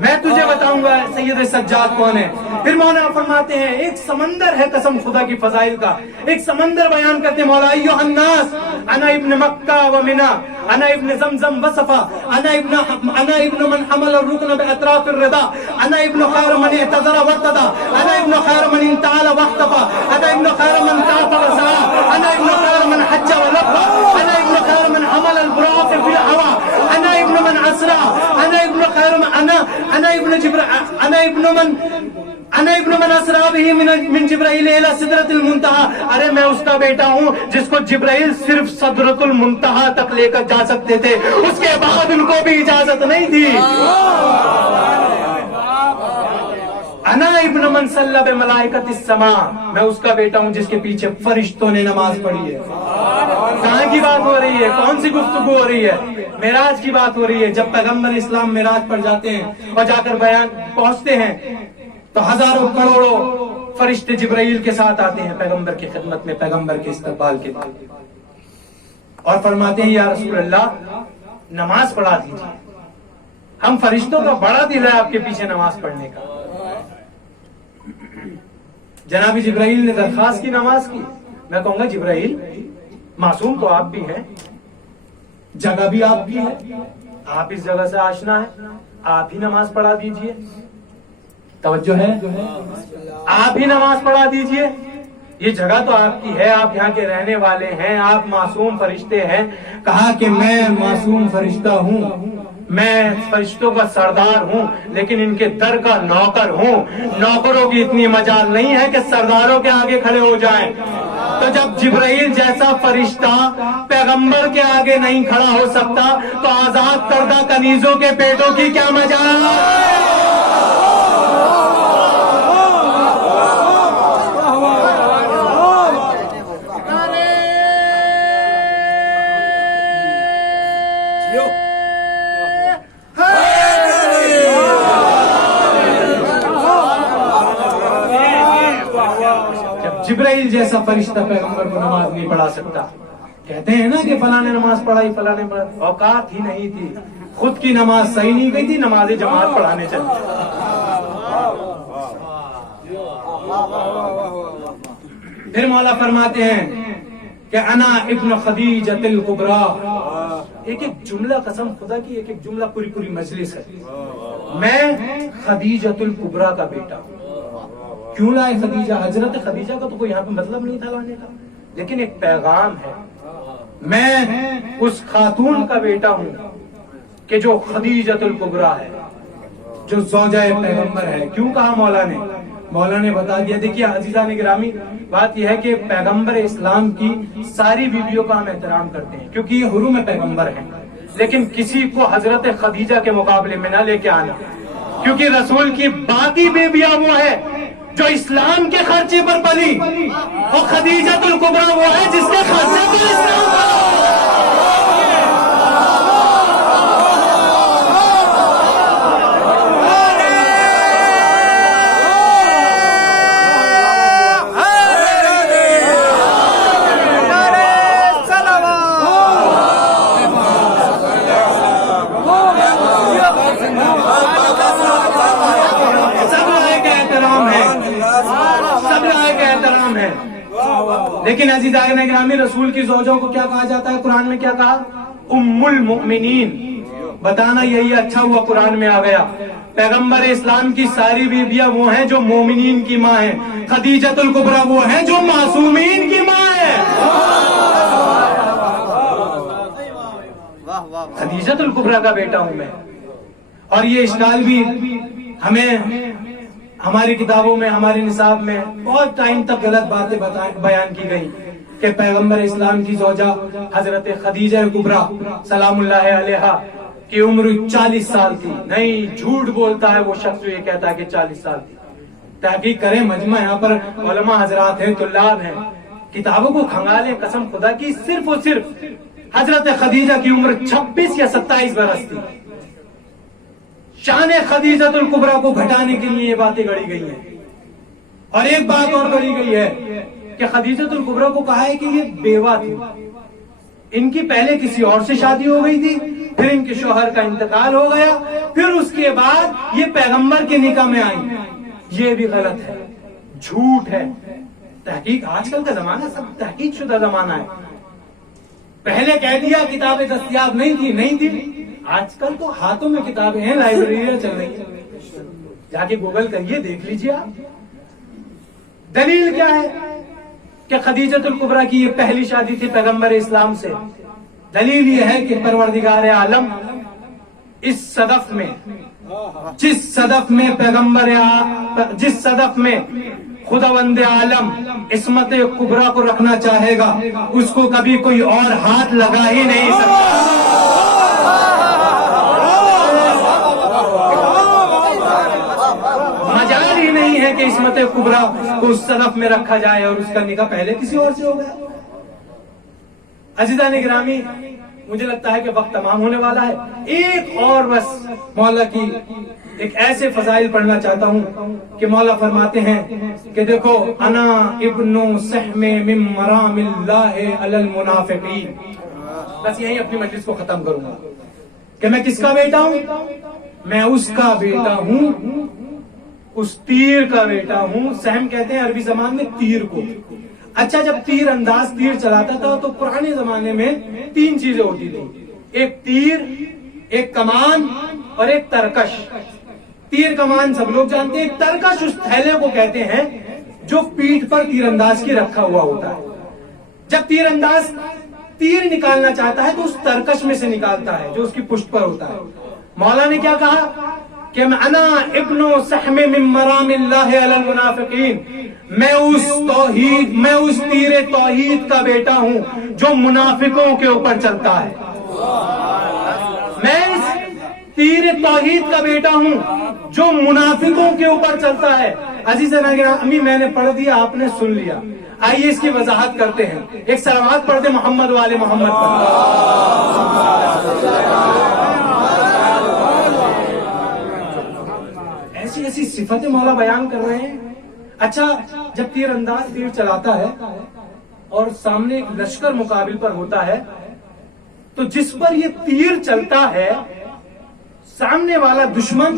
میں تجھے بتاؤں گا سید سجاد کون ہے. پھر مولا فرماتے ہیں ایک سمندر ہے قسم خدا کی فضائل کا، ایک سمندر بیان کرتے ہیں مولا. ایھا الناس انا ابن مکہ و منا انا ابن زمزم و صفا انا ابن من حمل الرکن باطراف الرضا انا ابن خیر من اعتذر وارتضى انا ابن خیر من انتعل واختفى انا ابن خیر من طاف وسعى انا ابن خیر من حج ولبى انا ابن خیر من حمل البراق في الهوى انا ابن من اسرى انا ابن خیر من انا ابن من اسرا به من جبرائیل الى سدرۃ المنتہی. ارے میں اس کا بیٹا ہوں جس کو جبرائیل صرف سدرۃ المنتہی تک لے کر جا سکتے تھے، اس کے بعد ان کو بھی اجازت نہیں تھی. انا ابن من صلی بملائکۃ السماء. میں اس کا بیٹا ہوں جس کے پیچھے فرشتوں نے نماز پڑھی ہے. کہاں کی بات ہو رہی ہے؟ کون سی گفتگو ہو رہی ہے؟ معراج کی بات ہو رہی ہے. جب پیغمبر اسلام معراج پر جاتے ہیں اور جا کر بیان پہنچتے ہیں تو ہزاروں کروڑوں فرشتے جبرائیل کے ساتھ آتے ہیں پیغمبر کی خدمت میں، پیغمبر کے استقبال کے بعد، اور فرماتے ہیں یا رسول اللہ نماز پڑھا دیجیے. ہم فرشتوں کا بڑا دل ہے آپ کے پیچھے نماز پڑھنے کا. جناب جبرائیل نے درخواست کی نماز کی. میں کہوں گا جبرائیل معصوم تو آپ بھی ہیں، جگہ بھی آپ کی ہے، آپ اس جگہ سے آشنا ہے، آپ ہی نماز پڑھا دیجئے. توجہ ہے، آپ ہی نماز پڑھا دیجئے. یہ جگہ تو آپ کی ہے، آپ یہاں کے رہنے والے ہیں، آپ معصوم فرشتے ہیں. کہا کہ میں معصوم فرشتہ ہوں، میں فرشتوں کا سردار ہوں، لیکن ان کے در کا نوکر ہوں. نوکروں کی اتنی مجال نہیں ہے کہ سرداروں کے آگے کھڑے ہو جائیں. تو جب جبرائیل جیسا فرشتہ پیغمبر کے آگے نہیں کھڑا ہو سکتا تو آزاد کردہ کنیزوں کے پیٹوں کی کیا مجال؟ جبرائیل جیسا فرشتہ پیغمبر کو نماز نہیں پڑھا سکتا. کہتے ہیں نا کہ فلاں نے نماز پڑھائی، فلاں نے اوقات ہی نہیں تھی، خود کی نماز صحیح نہیں گئی تھی، نماز جماعت پڑھانے چلے. پھر مولا فرماتے ہیں کہ انا ابن خدیجۃ الکبریٰ. ایک ایک جملہ قسم خدا کی ایک ایک جملہ پوری پوری مجلس ہے. میں خدیجۃ الکبریٰ کا بیٹا ہوں. کیوں لائے خدیجہ؟ حضرت خدیجہ کا تو کوئی یہاں پہ مطلب نہیں تھا لانے کا، لیکن ایک پیغام ہے. میں اس خاتون کا بیٹا ہوں کہ جو خدیجۃ الکبریٰ ہے، جو زوجہ پیغمبر ہے. کیوں کہا مولا نے بتا دیا. دیکھیے عزیزان گرامی، بات یہ ہے کہ پیغمبر اسلام کی ساری بیویوں کا ہم احترام کرتے ہیں کیونکہ یہ حروم پیغمبر ہیں، لیکن کسی کو حضرت خدیجہ کے مقابلے میں نہ لے کے آنا، کیونکہ رسول کی باقی بیویاں وہ ہے جو اسلام کے خرچے پر پلی، اور خدیجۃ الکبریٰ وہ ہے جس کے خرچے پر اسلام پلا. لیکن عزیزان گرامی، رسول کی زوجوں کو کیا کہا جاتا ہے؟ قرآن میں کیا کہا؟ ام المؤمنین. بتانا یہی اچھا ہوا قرآن میں آ گیا. پیغمبر اسلام کی ساری بیویاں وہ ہیں جو مومنین کی ماں ہیں. خدیجۃ الکبریٰ وہ ہیں جو معصومین کی ماں ہیں. خدیجۃ الکبریٰ کا بیٹا ہوں میں. اور یہ اشکال بھی ہمیں ہماری کتابوں میں، ہمارے نصاب میں بہت ٹائم تک غلط باتیں بیان کی گئی کہ پیغمبر اسلام کی زوجہ حضرت خدیجہ کبریٰ سلام اللہ علیہا کی عمر 40 سال تھی. نہیں، جھوٹ بولتا ہے وہ شخص جو یہ کہتا ہے کہ 40 سال تھی. تحقیق کریں، مجمع یہاں پر علماء حضرات ہیں، طلاب ہیں، کتابوں کو کھنگالیں. قسم خدا کی صرف اور صرف حضرت خدیجہ کی عمر 26 یا 27 برس تھی. شان خدیجۃ الکبریٰ کو گھٹانے کے لیے یہ باتیں گڑی گئی ہیں. اور ایک بات اور گڑی گئی ہے کہ خدیجۃ الکبریٰ کو کہا ہے کہ یہ بیوہ تھی. ان کی پہلے کسی اور سے شادی ہو گئی تھی، پھر ان کے شوہر کا انتقال ہو گیا، پھر اس کے بعد یہ پیغمبر کے نکاح میں آئی. یہ بھی غلط ہے، جھوٹ ہے. تحقیق، آج کل کا زمانہ سب تحقیق شدہ زمانہ ہے. پہلے کہہ دیا کتابیں دستیاب نہیں تھی. آج کل تو ہاتھوں میں کتابیں ہیں، لائبریریاں چل رہی ہیں. جا کے گوگل کریے، دیکھ لیجیے آپ. دلیل کیا ہے کہ خدیجۃ الکبریٰ کی یہ پہلی شادی تھی پیغمبر اسلام سے؟ دلیل یہ ہے کہ پروردگار عالم اس صدف میں، جس صدف میں خداوند عالم عصمت کبریٰ کو رکھنا چاہے گا، اس کو کبھی کوئی اور ہاتھ لگا ہی نہیں سکتا. مجال ہی نہیں ہے کہ عصمت کبریٰ کو اس صدف میں رکھا جائے اور اس کا نکاح پہلے کسی اور سے ہو گیا. عزیزان گرامی، مجھے لگتا ہے کہ وقت تمام ہونے والا ہے. ایک اور بس مولا کی ایک ایسے فضائل پڑھنا چاہتا ہوں کہ مولا فرماتے ہیں کہ دیکھو، انا ابن سہم من مرام اللہ علی المنافقین. بس یہی اپنی مجلس کو ختم کروں گا کہ میں کس کا بیٹا ہوں؟ میں اس کا بیٹا ہوں، اس تیر کا بیٹا ہوں. سہم کہتے ہیں عربی زبان میں تیر کو. اچھا، جب تیر انداز تیر چلاتا تھا تو پرانے زمانے میں 3 چیزیں ہوتی تھی: ایک تیر، ایک کمان اور ایک ترکش. تیر کمان سب لوگ جانتے ہیں. ترکش اس تھیلے کو کہتے ہیں جو پیٹھ پر تیر انداز کی رکھا ہوا ہوتا ہے. جب تیر انداز تیر نکالنا چاہتا ہے تو اس ترکش میں سے نکالتا ہے جو اس کی پشت پر ہوتا ہے. مولا نے کیا کہا کہ انا ابن سہم من مرام اللہ علی المنافقین. میں اس تیر توحید کا بیٹا ہوں جو منافقوں کے اوپر چلتا ہے. میں اس تیر توحید کا بیٹا ہوں جو منافقوں کے اوپر چلتا ہے. عزیزانا گرامی، میں نے پڑھ دیا، آپ نے سن لیا. آئیے اس کی وضاحت کرتے ہیں. ایک صلوات پڑھ دیں محمد والے محمد پر. ایسی صفتیں مولا بیان کر رہے ہیں. اچھا، جب تیر انداز تیر چلاتا ہے اور سامنے ایک لشکر مقابل پر ہوتا ہے تو جس پر یہ تیر چلتا ہے، سامنے والا دشمن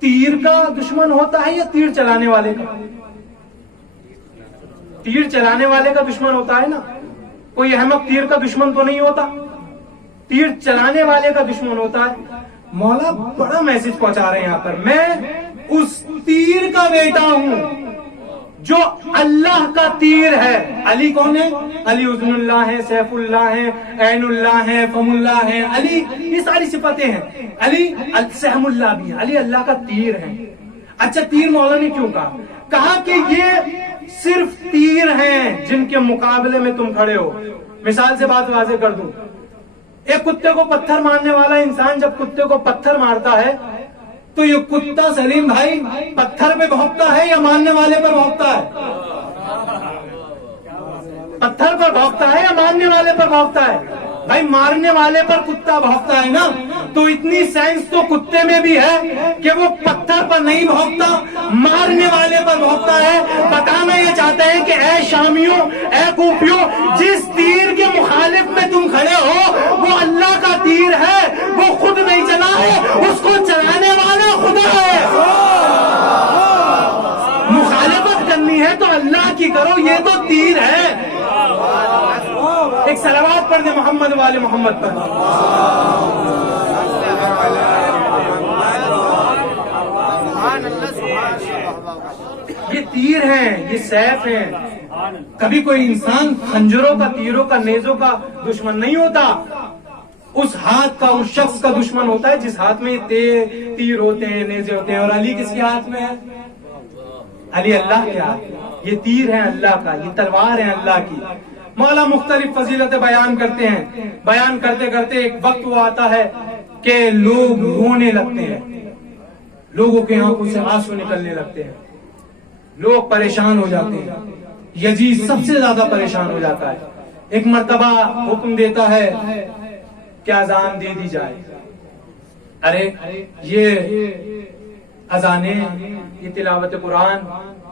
تیر کا دشمن ہوتا ہے یا تیر چلانے والے کا؟ تیر چلانے والے کا دشمن ہوتا ہے نا. کوئی احمق تیر کا دشمن تو نہیں ہوتا. تیر چلانے والے کا دشمن ہوتا ہے. مولا بڑا میسج پہنچا رہے ہیں یہاں پر, میں اس تیر کا بیٹا ہوں جو اللہ کا تیر ہے. علی کون ہے؟ علی اذن اللہ ہے, سیف اللہ ہے, عین اللہ ہے, فم اللہ ہے. علی یہ ساری صفتیں ہیں. علی سہم اللہ بھی ہے. علی اللہ کا تیر ہے. اچھا تیر مولا نے کیوں کہا؟ کہا کہ یہ صرف تیر ہیں جن کے مقابلے میں تم کھڑے ہو. مثال سے بات واضح کر دوں, ایک کتے کو پتھر مارنے والا انسان جب کتے کو پتھر مارتا ہے تو یہ کتا سلیم بھائی پتھر پہ بھونکتا ہے یا مارنے والے پر بھونکتا ہے؟ پتھر پر بھونکتا ہے یا مارنے والے پر بھونکتا ہے؟ بھائی مارنے والے پر کتا بھونکتا ہے نا. تو اتنی سائنس تو کتے میں بھی ہے کہ وہ پتھر پر نہیں بھونکتا, مارنے والے پر بھونکتا ہے. بتانا یہ چاہتے ہیں کہ اے شامیوں, اے کوفیوں, جس تیر کے مخالف میں تم کھڑے ہو وہ اللہ کا تیر ہے, وہ خود نہیں چلا ہے, اس کو چلانے والا خدا ہے. مخالفت کرنی ہے تو اللہ کی کرو, یہ تو تیر ہے. ایک صلوات پڑھ دے محمد والے محمد پر. یہ تیر ہیں, یہ سیف ہیں. کبھی کوئی انسان خنجروں کا, تیروں کا, نیزوں کا دشمن نہیں ہوتا. اس ہاتھ کا, اس شخص کا دشمن ہوتا ہے جس ہاتھ میں تیر ہوتے ہیں, نیزے ہوتے ہیں. اور علی کس کے ہاتھ میں ہے؟ علی اللہ کے ہاتھ. یہ تیر ہیں اللہ کا, یہ تلوار ہیں اللہ کی. مولا مختلف فضیلتیں بیان کرتے ہیں. بیان کرتے کرتے ایک وقت وہ آتا ہے کہ لوگ رونے لگتے ہیں, لوگوں کے آنکھوں سے آنسو نکلنے لگتے ہیں, لوگ پریشان ہو جاتے ہیں. یزید سب سے زیادہ پریشان ہو جاتا ہے. ایک مرتبہ حکم دیتا ہے کہ اذان دے دی جائے. ارے یہ اذانیں, یہ تلاوت قرآن,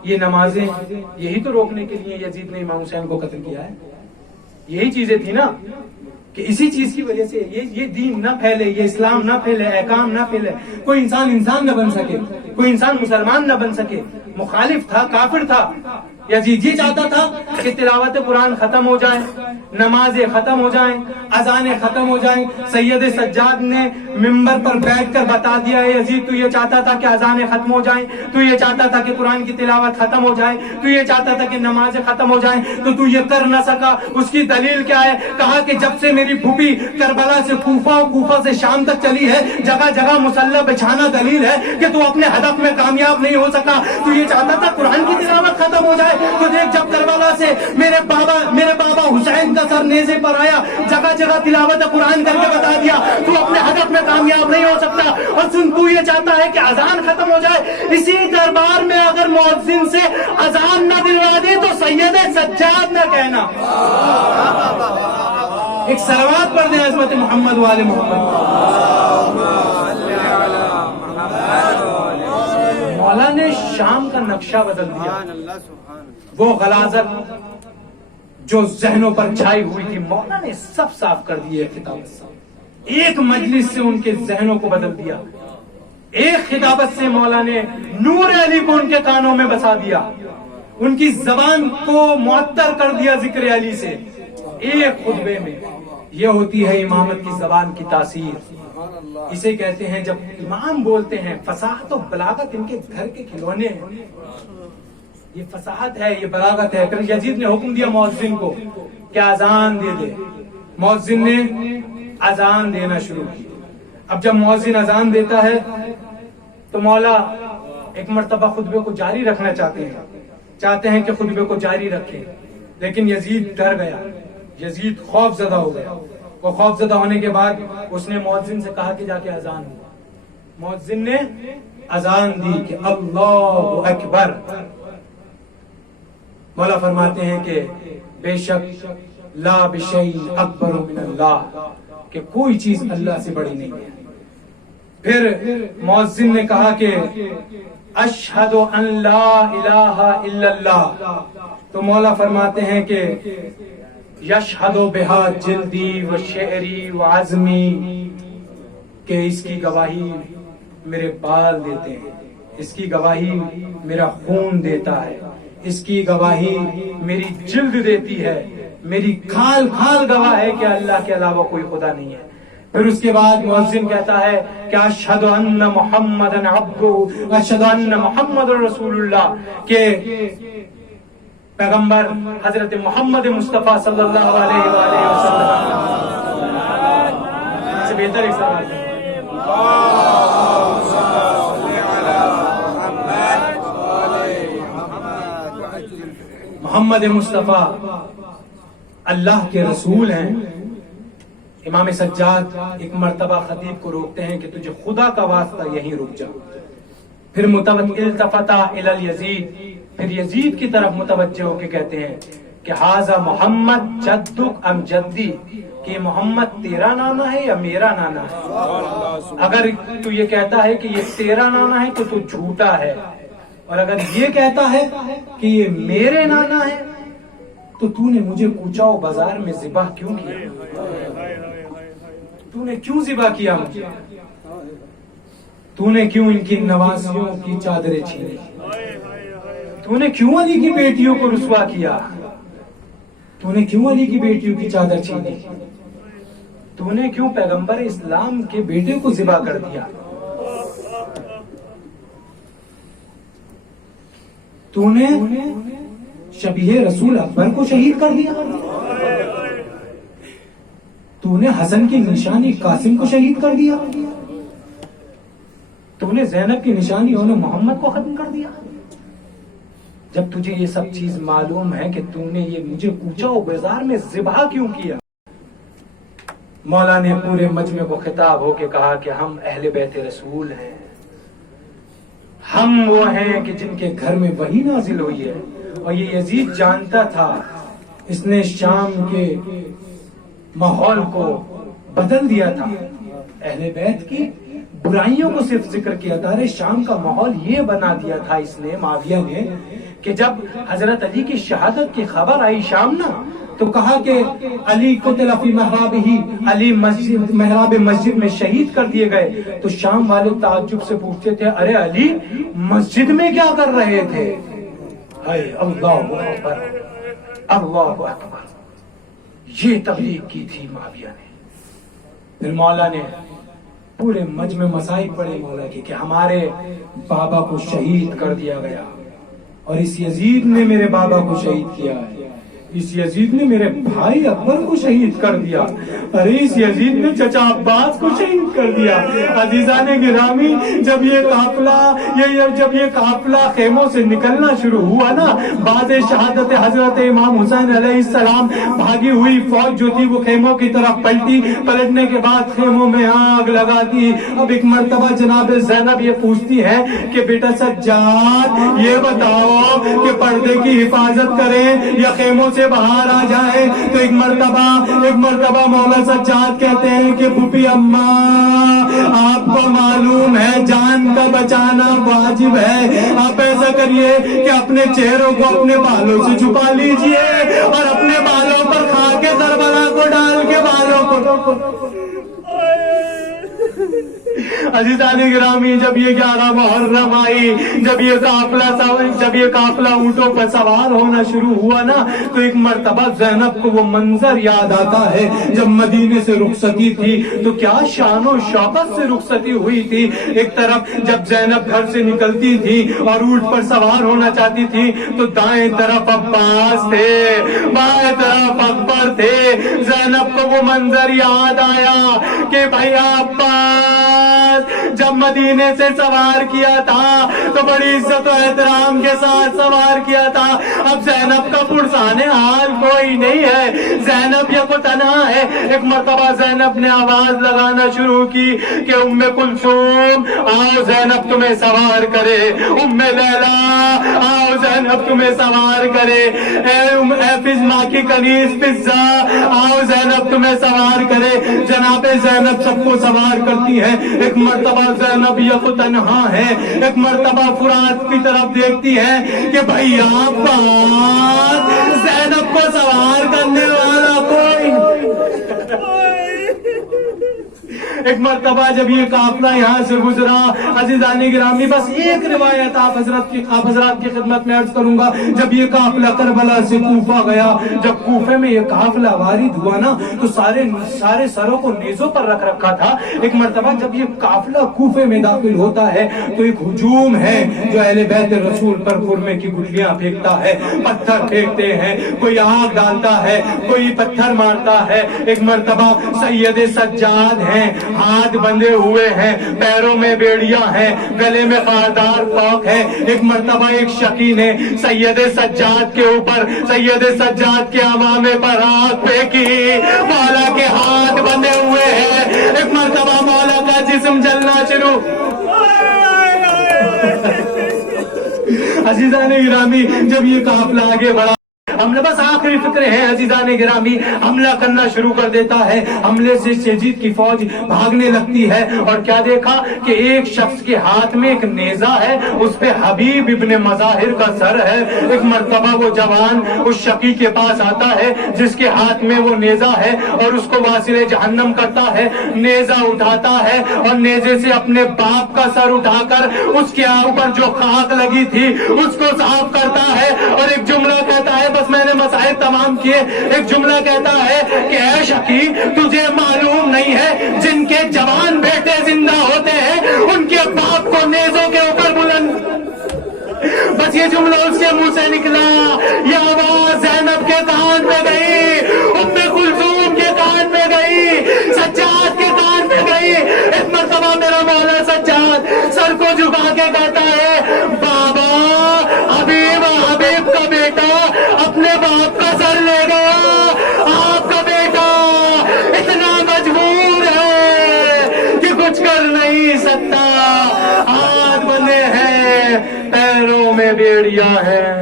یہ نمازیں, یہی تو روکنے کے لیے یزید نے امام حسین کو قتل کیا ہے. یہی چیزیں تھی نا کہ اسی چیز کی وجہ سے یہ دین نہ پھیلے, یہ اسلام نہ پھیلے, احکام نہ پھیلے, کوئی انسان نہ بن سکے, کوئی انسان مسلمان نہ بن سکے. مخالف تھا, کافر تھا. یزید یہ چاہتا تھا کہ تلاوت قرآن ختم ہو جائے, نمازیں ختم ہو جائیں, اذانیں ختم ہو جائیں. سید سجاد نے ممبر پر بیٹھ کر بتا دیا ہے یزید تو یہ چاہتا تھا کہ اذانیں ختم ہو جائیں, تو یہ چاہتا تھا کہ قرآن کی تلاوت ختم ہو جائے, تو یہ چاہتا تھا کہ نمازیں ختم ہو جائیں, تو یہ کر نہ سکا. اس کی دلیل کیا ہے؟ کہا کہ جب سے میری پھوپھی کربلا سے کوفہ اور کوفہ سے شام تک چلی ہے, جگہ جگہ مسلح بچھانا دلیل ہے کہ تو اپنے ہدف میں کامیاب نہیں ہو سکا. تو یہ چاہتا تھا قرآن کی تلاوت ختم ہو جائے. تو دیکھ جب کربلا سے میرے بابا حسین کا سر نیزے پر آیا, جگہ جگہ تلاوت قرآن کر کے بتا دیا تو اپنے ہدف میں کامیاب نہیں ہو سکتا. اور سن تو یہ چاہتا ہے کہ اذان ختم ہو جائے. اسی دربار میں اگر مؤذن سے اذان نہ دلوا دی تو سید سجاد نہ کہنا. ایک صلوات پڑھ دیں عظمت محمد والے محمد. مولا نے شام کا نقشہ بدل دیا. وہ غلاظت جو ذہنوں پر چھائی ہوئی تھی مولا نے سب صاف کر دی. خطابت سے ایک مجلس سے ان کے ذہنوں کو بدل دیا. ایک خطابت سے مولا نے نور علی کو ان کے کانوں میں بسا دیا, ان کی زبان کو معطر کر دیا ذکر علی سے. ایک خطبے میں یہ ہوتی ہے امامت کی زبان کی تاثیر. اسے کہتے ہیں جب امام بولتے ہیں, فصاحت و بلاغت ان کے گھر کے کھلونے ہیں. یہ فصاحت ہے, یہ بلاغت ہے. پھر یزید نے حکم دیا مؤذن کو کہ اذان دے دے. مؤذن نے اذان دینا شروع کی. اب جب مؤذن اذان دیتا ہے تو مولا ایک مرتبہ خطبے کو جاری رکھنا چاہتے ہیں کہ خطبے کو جاری رکھیں, لیکن یزید ڈر گیا, یزید خوف زدہ ہو گیا. وہ خوف زدہ ہونے کے بعد اس نے مؤذن سے کہا کہ جا کے اذان ہو. مؤذن نے اذان دی کہ اللہ اکبر. مولا فرماتے ہیں کہ بے شک لا بشیء اکبر من اللہ, کہ کوئی چیز اللہ سے بڑی نہیں ہے. پھر مؤذن نے کہا کہ اشہد ان لا الہ الا اللہ. تو مولا فرماتے ہیں کہ یشہد بہا جلدی و شعری و عزمی, کہ اس کی گواہی میرے بال دیتے ہیں, اس کی گواہی میرا خون دیتا ہے, اس کی گواہی میری جلد دیتی ہے, میری کھال کھال گواہ ہے کہ اللہ کے علاوہ کوئی خدا نہیں ہے. پھر اس کے بعد مؤذن کہتا ہے کہ اشہد ان محمدن عبدہ اشہد ان محمد رسول اللہ، کہ پیغمبر حضرت محمد مصطفیٰ صلی اللہ علیہ وآلہ وسلم سے بہتر ایک سوال ہے۔ محمد مصطفیٰ اللہ کے رسول ہیں۔ امام سجاد ایک مرتبہ خطیب کو روکتے ہیں کہ تجھے خدا کا واسطہ یہیں رک جا۔ پھر التفتا الی الیزید، پھر یزید کی طرف متوجہ ہو کے کہتے ہیں کہ ھذا محمد جدک ام جدی، کہ محمد تیرا نانا ہے یا میرا نانا ہے؟ اگر تو یہ کہتا ہے کہ یہ تیرا نانا ہے تو جھوٹا ہے، اور اگر یہ کہتا ہے کہ یہ میرے نانا ہے تو نے مجھے کوچاؤ بازار میں ذبح کیوں کیا؟ تو نے کیوں ذبح کیا مجھے؟ تو نے کیوں ان کی نوازیوں کی چادریں چھینی؟ تو نے کیوں علی کی بیٹیوں کو رسوا کیا؟ تو نے کیوں علی کی بیٹیوں کی چادر چھینی؟ تو نے کیوں پیغمبر اسلام کے بیٹے کو ذبح کر دیا؟ تو نے شبیہ رسول اکبر کو شہید کر دیا؟ تو نے حسن کی نشانی قاسم کو شہید کر دیا؟ تو نے زینب کی نشانی محمد کو ختم کر دیا؟ جب تجھے یہ سب چیز معلوم ہے کہ تو نے یہ مجھے کوچاؤ بازار میں ذبح کیوں کیا؟ مولا نے پورے مجمع کو خطاب ہو کے کہا کہ ہم اہل بیت رسول ہیں، ہم وہ ہیں کہ جن کے گھر میں وحی نازل ہوئی ہے، اور یہ یزید جانتا تھا، اس نے شام کے ماحول کو بدل دیا تھا، اہل بیت کی برائیوں کو صرف ذکر کیا تھا۔ ارے شام کا ماحول یہ بنا دیا تھا اس نے، معاویہ نے، کہ جب حضرت علی کی شہادت کی خبر آئی شام نا، تو کہا کہ علی قتل فی محرابہ، علی محراب مسجد میں شہید کر دیے گئے۔ تو شام والے تعجب سے پوچھتے تھے ارے علی مسجد میں کیا کر رہے تھے؟ ہائے اللہ اکبر، اللہ اکبر، یہ تبلیغ کی تھی معاویہ نے۔ پھر مولا نے پورے مجمع مسائب پڑے مولا کی کہ ہمارے بابا کو شہید کر دیا گیا، اور اس یزید نے میرے بابا کو شہید کیا ہے، اس یزید نے میرے بھائی اکبر کو شہید کر دیا، ارے اس یزید نے چچا عباس کو شہید کر دیا۔ عزیزان گرامی، جب یہ قافلہ خیموں سے نکلنا شروع ہوا نا، بعد شہادت حضرت امام حسین علیہ السلام بھاگی ہوئی فوج جو تھی وہ خیموں کی طرف پلٹی، پلٹنے کے بعد خیموں میں آگ لگا دی۔ اب ایک مرتبہ جناب زینب یہ پوچھتی ہے کہ بیٹا سجاد یہ بتاؤ کہ پردے کی حفاظت کریں یا خیموں سے باہر آ جائے؟ تو ایک مرتبہ مولا سجاد کہتے ہیں کہ پھوپھی اماں آپ کو معلوم ہے جان کا بچانا واجب ہے، آپ ایسا کریے کہ اپنے چہروں کو اپنے بالوں سے چھپا لیجئے اور اپنے بالوں پر خاک کربلا کو ڈال کے بالوں کو۔ عزیزان گرامی، جب یہ 11 محرم آئی، جب یہ قافلہ اونٹوں پر سوار ہونا شروع ہوا نا، تو ایک مرتبہ زینب کو وہ منظر یاد آتا ہے جب مدینے سے رخصتی تھی تو کیا شان و شوکت سے رخصتی ہوئی تھی۔ ایک طرف جب زینب گھر سے نکلتی تھی اور اونٹ پر سوار ہونا چاہتی تھی تو دائیں طرف عباس تھے، بائیں طرف اکبر تھے۔ زینب کو وہ منظر یاد آیا کہ بھیا عباس جب مدینے سے سوار کیا تھا تو بڑی عزت و احترام کے ساتھ سوار کیا تھا، اب زینب کا پرسان حال کوئی نہیں ہے، زینب یہ کو تنہا ہے۔ ایک مرتبہ زینب نے آواز لگانا شروع کی کہ ام کلثوم آؤ زینب تمہیں سوار کرے، ام لیلا آؤ زینب تمہیں سوار کرے، اے فضما کی کنیز فضا آؤ زینب تمہیں سوار کرے۔ جناب زینب سب کو سوار کرتی ہے۔ ایک مرتبہ زینب یہ کو تنہا ہے، ایک مرتبہ فرات کی طرف دیکھتی ہے کہ بھائی آپ زینب کو سوار کرنے والا کوئی۔ ایک مرتبہ جب یہ قافلہ یہاں سے گزرا، عزیزان گرامی بس ایک روایت آپ حضرات کی خدمت میں عرض کروں گا. جب یہ قافلہ کربلا سے کوفہ گیا, جب کوفے میں یہ قافلہ وارد ہوا نا تو سارے سروں کو نیزوں پر رکھ رکھا تھا. ایک مرتبہ جب یہ قافلہ کوفے میں داخل ہوتا ہے تو ایک ہجوم ہے جو اہل بیت رسول پر خرمے کی گٹلیاں پھینکتا ہے, پتھر پھینکتے ہیں, کوئی آگ ڈالتا ہے, کوئی پتھر مارتا ہے. ایک مرتبہ سید سجاد ہیں, ہاتھ بندھے ہوئے ہیں, پیروں میں بیڑیاں ہیں, گلے میں خاردار پاک ہے. ایک مرتبہ ایک شقی نے سید سجاد کے اوپر, سید سجاد کے امامے پر آگ پھینکی. مولا کے ہاتھ بندھے ہوئے ہیں. ایک مرتبہ مولا کا جسم جلنا شروع. عزیزان گرامی جب یہ قافلہ آگے بڑھا, ہم نے بس آخری فکر ہے عزیزان گرامی, حملہ کرنا شروع کر دیتا ہے. حملے سے یزید کی فوج بھاگنے لگتی ہے اور کیا دیکھا کہ ایک شخص کے ہاتھ میں ایک نیزہ ہے, اس پہ حبیب ابن مظاہر کا سر ہے. ایک مرتبہ وہ جوان اس شقی کے پاس آتا ہے جس کے ہاتھ میں وہ نیزہ ہے اور اس کو واصل جہنم کرتا ہے. نیزہ اٹھاتا ہے اور نیزے سے اپنے باپ کا سر اٹھا کر اس کے اوپر جو خاک لگی تھی اس کو صاف کرتا ہے اور ایک جملہ کہتا ہے, بس میں نے مسائل تمام کیے, ایک جملہ کہتا ہے کہ اے شقی تجھے معلوم نہیں ہے جن کے جوان بیٹے زندہ ہوتے ہیں ان کے باپ کو نیزوں کے اوپر بلند. بس یہ جملہ اس کے منہ سے نکلا, یہ آواز زینب کے کان پہ گئی, ام کلثوم کے کان پہ گئی, سجاد کے کان پہ گئی. ایک مرتبہ میرا مولا سجاد سر کو جھکا کے کہتا ہے, بابا حبیب کا بیٹا اپنے باپ کا سر لے گیا, آپ کا بیٹا اتنا مجبور ہے کہ کچھ کر نہیں سکتا. ہاتھ بندھے ہیں, پیروں میں بیڑیاں ہیں.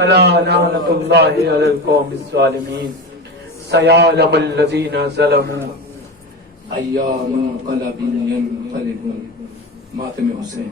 الا لعنت اللہ علی القوم الظالمین. سیعلم الذین ظلموا ایام منقلب ینقلبون. ماتم حسین.